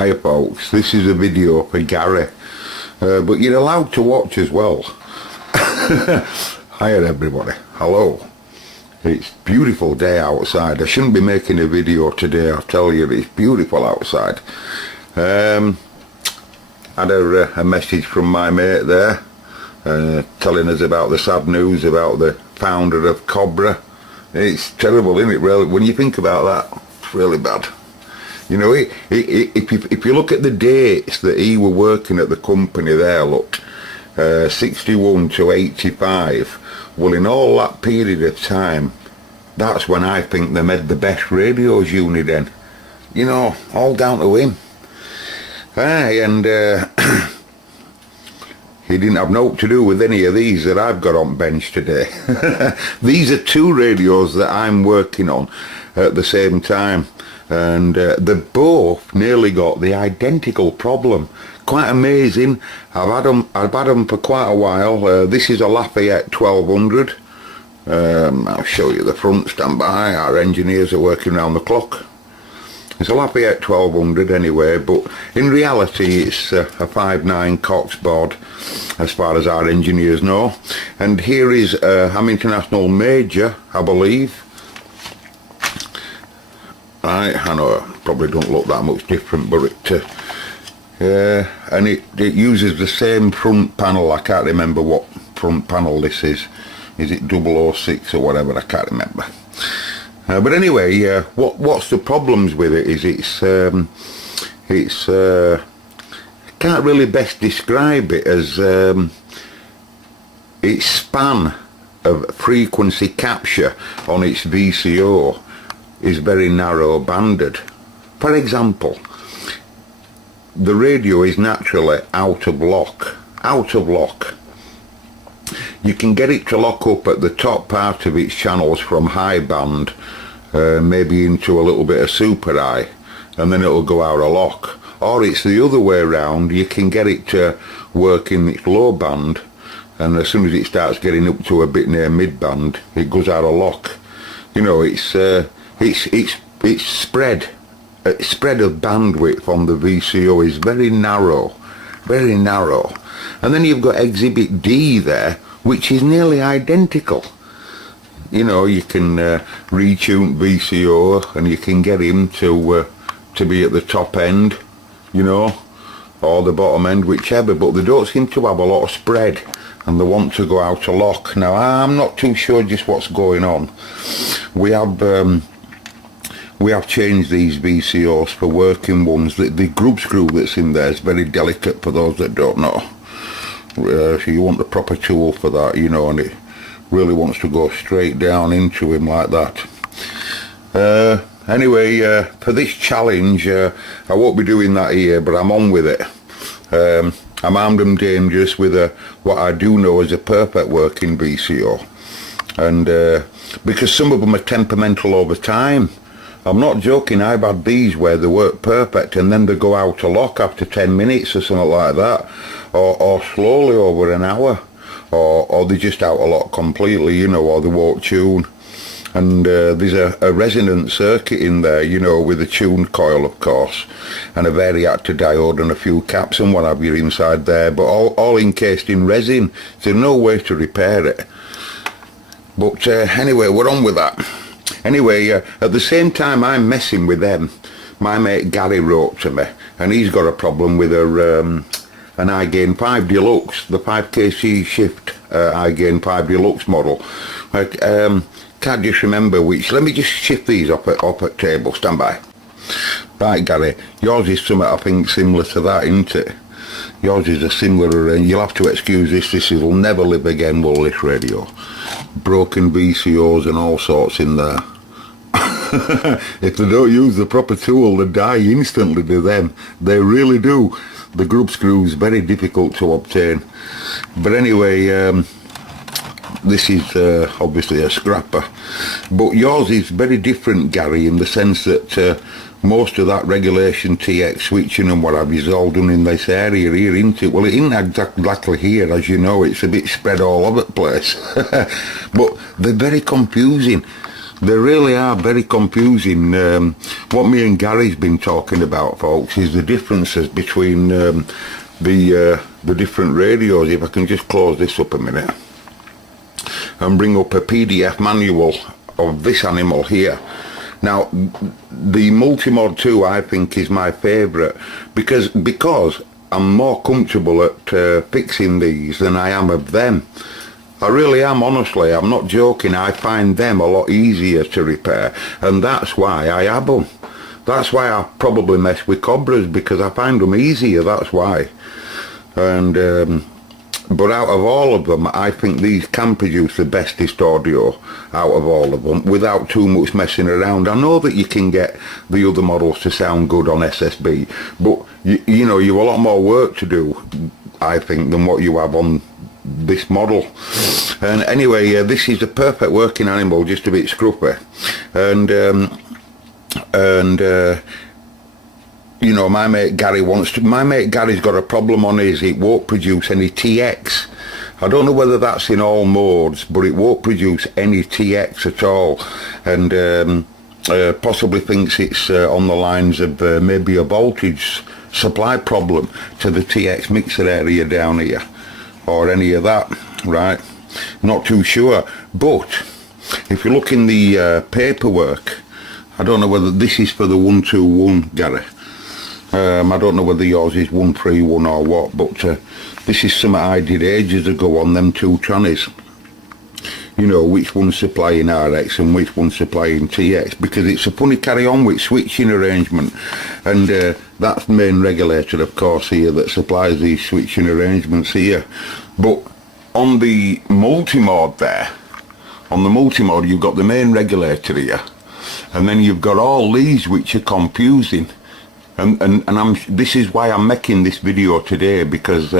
Hiya folks, this is a video for Gary, but you're allowed to watch as well. Hiya everybody, hello. It's a beautiful day outside. I shouldn't be making a video today, I tell you, it's beautiful outside. Had a message from my mate there, telling us about the sad news about the founder of Cobra. It's terrible, isn't it, really? When you think about that, it's really bad. You know, if you look at the dates that he were working at the company there, look, 61 to 85, well, in all that period of time, that's when I think they made the best radios unit then. You know, all down to him. Aye, and he didn't have no to do with any of these that I've got on bench today. These are two radios that I'm working on at the same time. And they both nearly got the identical problem. Quite amazing. I've had them for quite a while. This is a Lafayette 1200. I'll show you the front, stand by. Our engineers are working around the clock. It's a Lafayette 1200 anyway, but in reality it's a 5.9 Cox board as far as our engineers know. And here is Ham International Major, I believe. Right, I know it probably don't look that much different, but and it uses the same front panel. I can't remember what front panel this is. Is it 006 or whatever? I can't remember. But anyway, what's the problems with it is it's can't really best describe it as its span of frequency capture on its VCO is very narrow banded. For example, the radio is naturally out of lock. You can get it to lock up at the top part of its channels from high band, maybe into a little bit of super high, and then it'll go out of lock. Or it's the other way around, you can get it to work in its low band, and as soon as it starts getting up to a bit near mid band, it goes out of lock. You know, it's spread of bandwidth on the VCO is very narrow, and then you've got exhibit D there, which is nearly identical. You know, you can retune VCO and you can get him to be at the top end, you know, or the bottom end, whichever, but they don't seem to have a lot of spread and they want to go out of lock. Now I'm not too sure just what's going on. We have changed these VCOs for working ones. The group screw that's in there is very delicate for those that don't know. So you want the proper tool for that, you know, and it really wants to go straight down into him like that. Anyway, for this challenge, I won't be doing that here, but I'm on with it. I'm armed and dangerous with what I do know is a perfect working VCO. And because some of them are temperamental over time. I'm not joking, I've had these where they work perfect and then they go out of lock after 10 minutes or something like that, or slowly over an hour, or they're just out of lock completely, you know, or they won't tune. And there's a resonant circuit in there, you know, with a tuned coil of course, and a variactor diode and a few caps and what have you inside there, but all encased in resin, so no way to repair it. But anyway, we're on with that. Anyway, at the same time I'm messing with them, my mate Gary wrote to me, and he's got a problem with an iGain 5 Deluxe, the 5kc shift iGain 5 Deluxe model. I can't just remember which. Let me just shift these up at table, stand by. Right Gary, yours is something I think similar to that, isn't it? Yours is a similar, and you'll have to excuse this will never live again, will this radio. Broken VCOs and all sorts in there. If they don't use the proper tool, they die instantly to them. They really do. The group screw is very difficult to obtain. But anyway, this is obviously a scrapper. But yours is very different, Gary, in the sense that most of that regulation TX switching and what have you is all done in this area here, isn't it? Well, it isn't exactly here, as you know, it's a bit spread all over the place. But they're very confusing. They really are very confusing. What me and Gary's been talking about, folks, is the differences between the different radios. If I can just close this up a minute and bring up a PDF manual of this animal here. Now, the Multimod 2 I think is my favourite because I'm more comfortable at fixing these than I am of them. I really am, honestly, I'm not joking. I find them a lot easier to repair, and that's why I have them. That's why I probably mess with Cobras, because I find them easier, that's why. And but out of all of them, I think these can produce the bestest audio out of all of them without too much messing around. I know that you can get the other models to sound good on SSB, but you know, you've a lot more work to do, I think, than what you have on this model. And anyway, this is a perfect working animal, just a bit scruffy, and you know, my mate Gary's got a problem on his. It won't produce any TX. I don't know whether that's in all modes, but it won't produce any TX at all, and possibly thinks it's on the lines of maybe a voltage supply problem to the TX mixer area down here, or any of that, right? Not too sure. But if you look in the paperwork, I don't know whether this is for the 121, Gary. I don't know whether yours is 131 or what, but this is something I did ages ago on them two trannies. You know, which one's supplying RX and which one's supplying TX, because it's a funny carry-on with switching arrangement, and that's the main regulator, of course, here that supplies these switching arrangements here. But on the multimode there, on the multimode, you've got the main regulator here, and then you've got all these which are confusing. And this is why I'm making this video today, because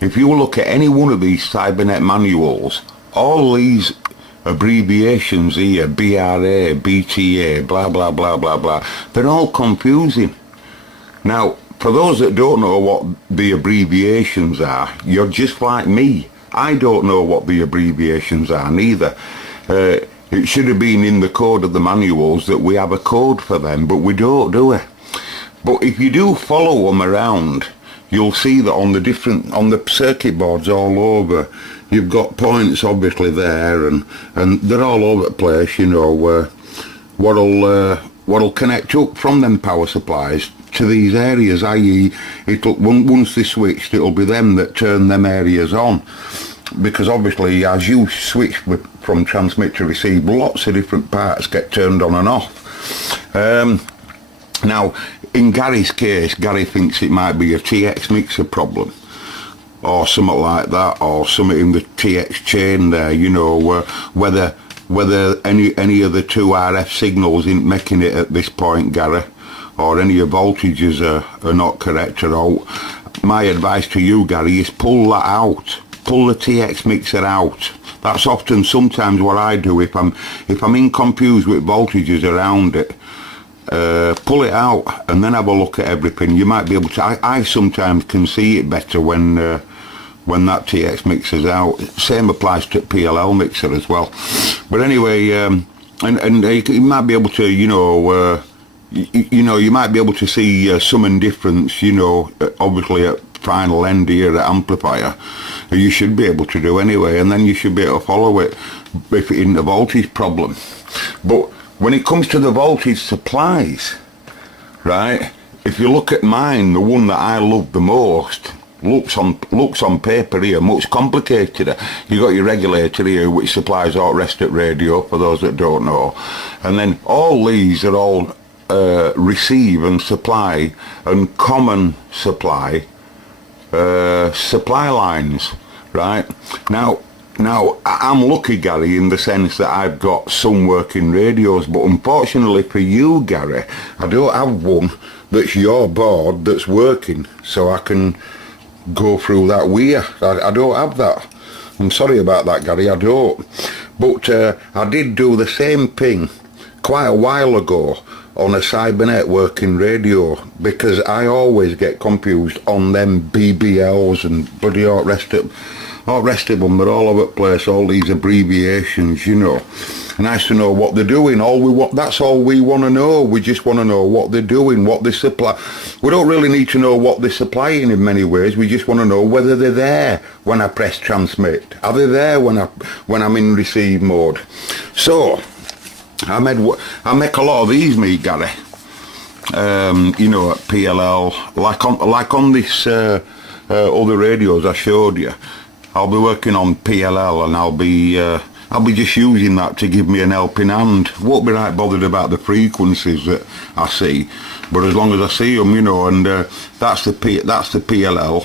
if you look at any one of these Cybernet manuals, all these abbreviations here, BRA, BTA, blah blah blah blah blah, they're all confusing. Now, for those that don't know what the abbreviations are, you're just like me. I don't know what the abbreviations are neither. It should have been in the code of the manuals that we have a code for them, but we don't, do we? But if you do follow them around, you'll see that on the circuit boards all over, you've got points obviously there, and they're all over the place, you know, what'll connect up from them power supplies to these areas, i.e. once they switched, it'll be them that turn them areas on. Because obviously as you switch from transmit to receive, lots of different parts get turned on and off. Now, in Gary's case, Gary thinks it might be a TX mixer problem, or something like that, or something in the TX chain there, you know, whether any of the two RF signals isn't making it at this point, Gary, or any of voltages are not correct at all. My advice to you, Gary, is pull that out. Pull the TX mixer out. That's often sometimes what I do if I'm confused with voltages around it. Pull it out and then have a look at everything. You might be able to. I sometimes can see it better when that TX mixer's out. Same applies to PLL mixer as well. But anyway, and you might be able to, you know, you might be able to see some difference, you know, obviously at final end here at amplifier. You should be able to do anyway, and then you should be able to follow it if it isn't a voltage problem. But when it comes to the voltage supplies, right, if you look at mine, the one that I love the most, looks on paper here much complicated. You got your regulator here which supplies all rest at radio, for those that don't know, and then all these are all receive and supply and common supply supply lines, right? Now I'm lucky, Gary, in the sense that I've got some working radios, but unfortunately for you, Gary, I don't have one that's your board that's working, so I can go through that weir. I don't have that. I'm sorry about that, Gary, I don't. But I did do the same thing quite a while ago on a Cybernet working radio, because I always get confused on them BBLs and bloody all rest of all the rest of them, they're all over the place, all these abbreviations, you know. Nice to know what they're doing. That's all we want to know. We just want to know what they're doing, what they supply. We don't really need to know what they're supplying in many ways. We just want to know whether they're there when I press transmit. Are they there when I'm in receive mode? So I make a lot of these, me, Gary. You know, at PLL, like on this other radios I showed you. I'll be working on PLL, and I'll be just using that to give me an helping hand. Won't be right bothered about the frequencies that I see, but as long as I see them, you know, and that's the PLL,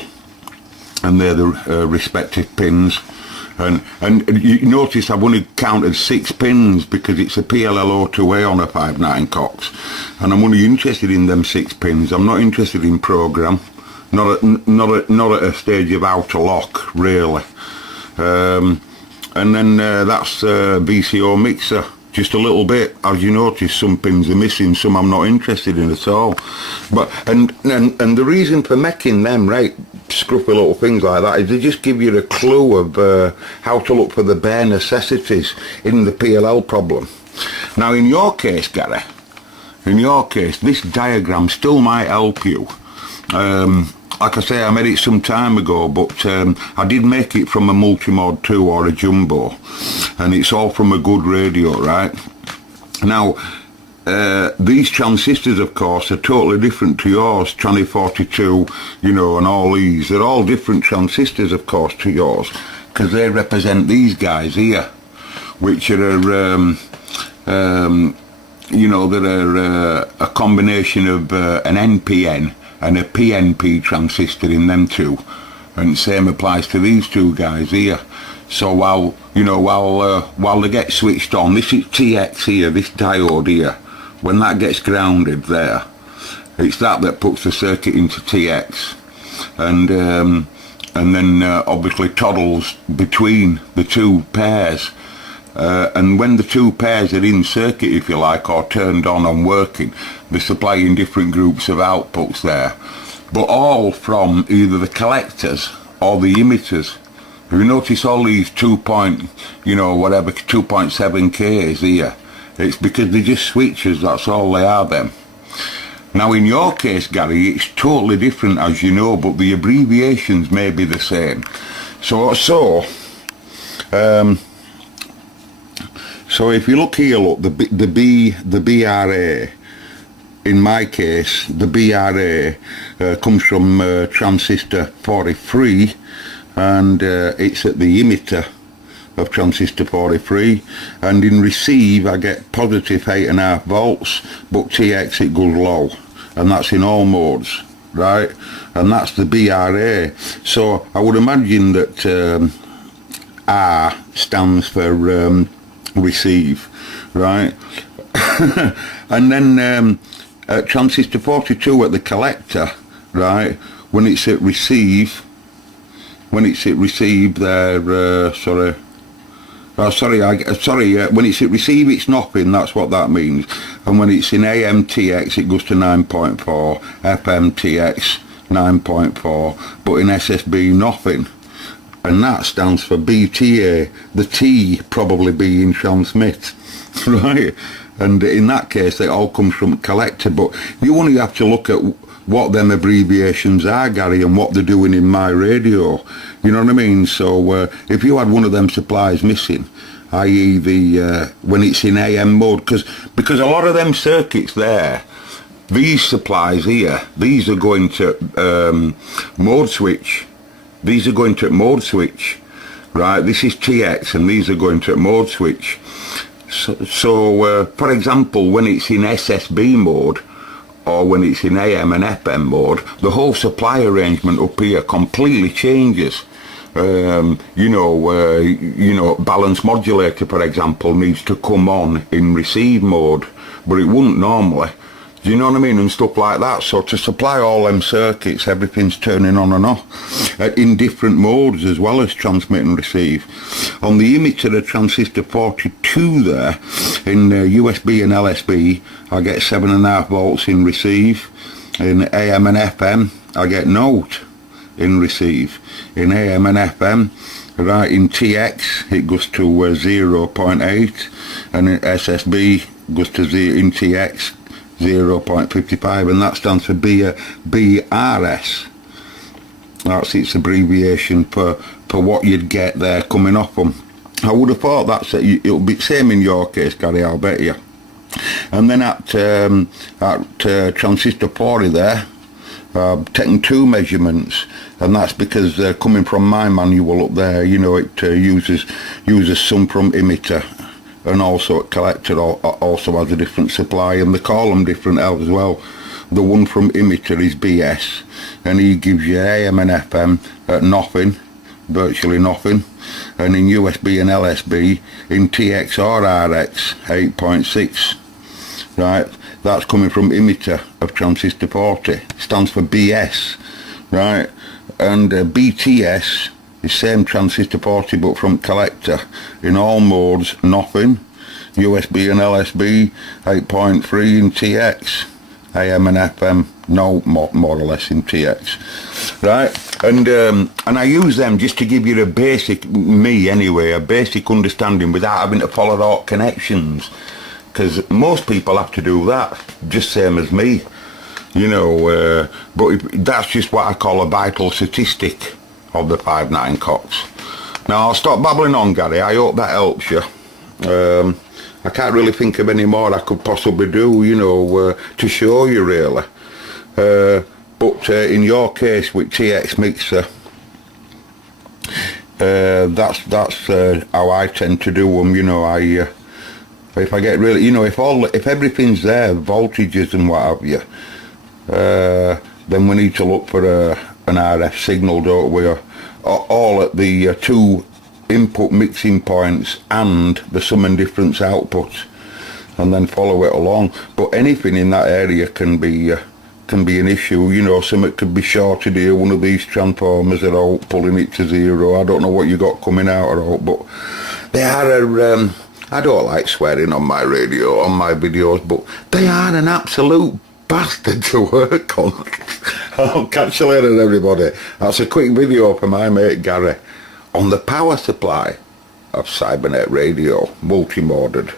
and they're the respective pins. And you notice I've only counted 6 pins because it's a PLL02A on a 5.9 Cox, and I'm only interested in them 6 pins. I'm not interested in program, not at a stage of outer lock, really. And then that's VCO mixer, just a little bit. As you notice, some pins are missing, some I'm not interested in at all. But and the reason for making them right scruffy little things like that is they just give you a clue of how to look for the bare necessities in the PLL problem. Now in your case, Gary, this diagram still might help you. Like I say, I made it some time ago, but I did make it from a Multimod 2 or a Jumbo, and it's all from a good radio, right? Now, these transistors, of course, are totally different to yours, Tranny 42, you know, and all these. They're all different transistors, of course, to yours, because they represent these guys here, which are, you know, they're a combination of an NPN and a PNP transistor in them two, and same applies to these two guys here. So while they get switched on, this is TX here, this diode here, when that gets grounded there, it's that puts the circuit into TX, and then obviously toggles between the two pairs. And when the two pairs are in circuit, if you like, or turned on and working, they're supplying different groups of outputs there, but all from either the collectors or the emitters. If you notice all these 2.7Ks here, it's because they're just switches, that's all they are them. Now in your case, Gary, it's totally different, as you know, but the abbreviations may be the same. So if you look here, look, the BRA, in my case, the BRA comes from transistor 43, and it's at the emitter of transistor 43, and in receive I get positive 8.5 volts, but TX it goes low, and that's in all modes, right? And that's the BRA. So I would imagine that R stands for receive, right? And then transistor 42 at the collector, right, when it's at receive there, when it's at receive it's nothing, that's what that means. And when it's in AMTX it goes to 9.4, FMTX 9.4, but in SSB nothing. And that stands for BTA, the T probably being transmit, right? And in that case, they all come from collector, but you only have to look at what them abbreviations are, Gary, and what they're doing in my radio. You know what I mean? So if you had one of them supplies missing, i.e. when it's in AM mode, because a lot of them circuits there, these supplies here, these are going to mode switch. These are going to mode switch, right? This is TX, and these are going to mode switch. So for example, when it's in SSB mode, or when it's in AM and FM mode, the whole supply arrangement up here completely changes. Balance modulator, for example, needs to come on in receive mode, but it wouldn't normally. Do you know what I mean? And stuff like that. So to supply all them circuits, everything's turning on and off in different modes as well as transmit and receive. On the emitter of transistor 42 there, in USB and LSB, I get 7.5 volts in receive. In AM and FM, I get note in receive. In AM and FM, Right, in TX it goes to 0.8, and in SSB goes to in TX 0.55, and that stands for BRS. That's its abbreviation for what you'd get there coming off them. I would have thought that's it'll be the same in your case, Gary, I'll bet you. And then at transistor 40 there, taking 2 measurements, and that's because coming from my manual up there, you know, it uses some from emitter, and also collector also has a different supply, and they call them different as well. The one from emitter is BS, and he gives you AM and FM at nothing, virtually nothing, and in USB and LSB in TX or RX 8.6. right, that's coming from emitter of transistor 40, stands for BS, right, and BTS is same transistor 40 but from collector, in all modes nothing, USB and LSB 8.3 in TX, AM and FM no, more or less in TX, right, and I use them just to give you a basic, me anyway, a basic understanding without having to follow out connections, because most people have to do that, just same as me, you know, but that's just what I call a vital statistic of the 5.9 Cox. Now I'll stop babbling on, Gary, I hope that helps you. I can't really think of any more I could possibly do, you know, to show you really. But in your case with TX Mixer, that's how I tend to do them, you know. If I get really, you know, if everything's there, voltages and what have you, then we need to look for an RF signal, don't we? All at the 2 input mixing points and the sum and difference outputs, and then follow it along. But anything in that area can be an issue, you know. Something could be shorted here, one of these transformers are out, pulling it to 0. I don't know what you got coming out or out, but they are I don't like swearing on my radio, on my videos, but they are an absolute bastard to work on. I'll catch you later, everybody. That's a quick video for my mate Gary on the power supply of Cybernet radio, multi-moded.